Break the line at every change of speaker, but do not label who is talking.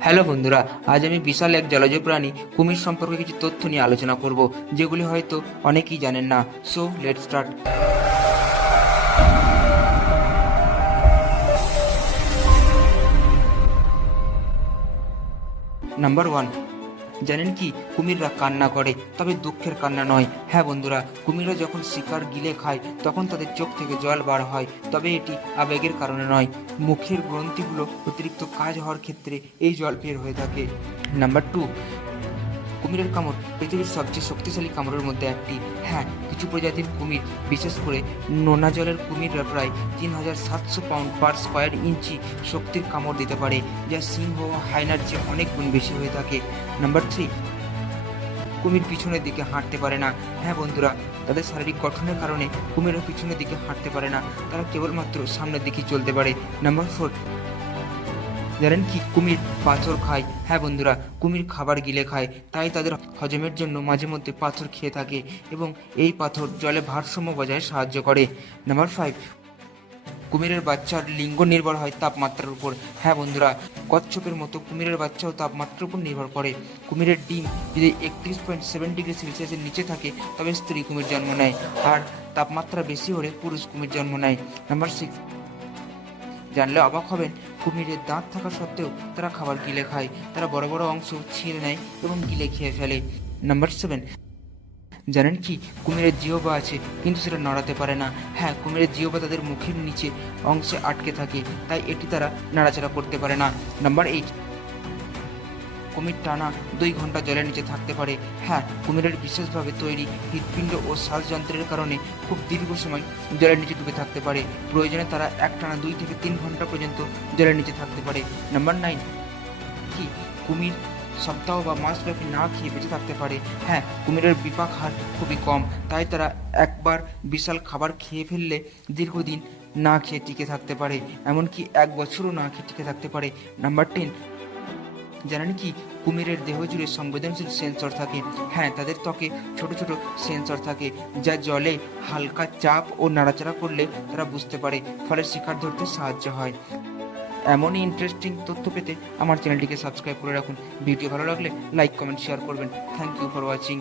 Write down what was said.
Hello বন্ধুরা, আজ আমি বিশাল এক জলজ প্রাণী কুমির সম্পর্কে কিছু তথ্য নিয়ে আলোচনা করব, যেগুলি হয়তো অনেকেই জানেন না। So let start number one জানেন কি? কুমিররা কান্না করে, তবে দুঃখের কান্না নয়। হ্যাঁ বন্ধুরা, কুমিররা যখন শিকার গিলে খায়, তখন তাদের চোখ থেকে জল বার হয়, তবে এটি আবেগের কারণে নয়। মুখের গ্রন্থিগুলো অতিরিক্ত কাজ হওয়ার ক্ষেত্রে এই জল বের হয়ে থাকে। নাম্বার টু কুমিরের কামড়, পৃথিবীর সবচেয়ে শক্তিশালী কামড়ের মধ্যে একটি। হ্যাঁ কিছু প্রজাতির কুমির, বিশেষ করে নোনা জলের কুমিররা প্রায় তিন হাজার সাতশো পাউন্ড পার স্কোয়ার ইঞ্চি শক্তির কামড় দিতে পারে, যা সিংহ ও হাইনার চেয়ে অনেক গুণ বেশি হয়ে থাকে। নাম্বার থ্রি কুমির পিছনের দিকে হাঁটতে পারে না। হ্যাঁ বন্ধুরা, তাদের শারীরিক গঠনের কারণে কুমিররা পিছনের দিকে হাঁটতে পারে না, তারা কেবলমাত্র সামনের দিকে চলতে পারে। নাম্বার ফোর জানেন কি? কুমির, পাথর খায়। হ্যাঁ বন্ধুরা, কুমির খাবার গিলে খায়। তাই তাদের হজমের জন্য মাঝে মধ্যে পাথর খেয়ে থাকে এবং এই পাথর জলে ভারসাম্য বজায় সাহায্য করে। নাম্বার ফাইভ কুমিরের বাচ্চার লিঙ্গ নির্ভর হয় তাপমাত্রার উপর। হ্যাঁ বন্ধুরা, কচ্ছপের মতো কুমিরের বাচ্চাও তাপমাত্রার উপর নির্ভর করে। কুমিরের ডিম যদি একত্রিশ পয়েন্ট সেভেন ডিগ্রি সেলসিয়াসের নিচে থাকে, তবে স্ত্রী কুমির জন্ম নেয়। আর তাপমাত্রা বেশি হলে পুরুষ কুমির জন্ম নেয়। নাম্বার সিক্স জানলে অবাক হবেন কুমিরের দাঁত থাকা সত্ত্বেও তারা খাবার গিলে খায়। তারা বড় বড় অংশ ছিঁড়ে নেয় এবং গিলে খেয়ে ফেলে। নাম্বার সেভেন জানেন কি? কুমিরের জিহবা আছে, কিন্তু সেটা নড়াতে পারে না। হ্যাঁ কুমিরের জিহবা তাদের মুখের নিচে অংশে আটকে থাকে, তাই এটি তারা নাড়াচাড়া করতে পারে না। নাম্বার এইট কুমির টানা দুই ঘণ্টা জলের নিচে থাকতে পারে। হ্যাঁ কুমিরের বিশেষভাবে তৈরি হৃৎপিণ্ড ও শ্বাসযন্ত্রের কারণে খুব দীর্ঘ সময় জলের নিচে ডুবে থাকতে পারে। প্রয়োজনে তারা এক টানা দুই থেকে তিন ঘণ্টা পর্যন্ত জলের নিচে থাকতে পারে। নাম্বার নাইন, কি কুমির সপ্তাহ বা মাসব্যাপী না খেয়ে বেঁচে থাকতে পারে? হ্যাঁ কুমিরের বিপাক হার খুবই কম, তাই তারা একবার বিশাল খাবার খেয়ে ফেললে দীর্ঘদিন না খেয়ে টিকে থাকতে পারে। এমনকি এক বছরও না খেয়ে টিকে থাকতে পারে। নাম্বার টেন জানেন কি, কুমিরের দেহ জুড়ে সংবেদনশীল সেন্সর থাকে। হ্যাঁ তাদের ত্বকে ছোট ছোট সেন্সর থাকে, যা জলে হালকা চাপ ও নাড়াচাড়া করলে তারা বুঝতে পারে, ফলে শিকার ধরতে সাহায্য হয়। এমনই ইন্টারেস্টিং তথ্য পেতে আমার চ্যানেলটিকে সাবস্ক্রাইব করে রাখুন। ভিডিও ভালো লাগলে লাইক কমেন্ট শেয়ার করবেন। Thank you for watching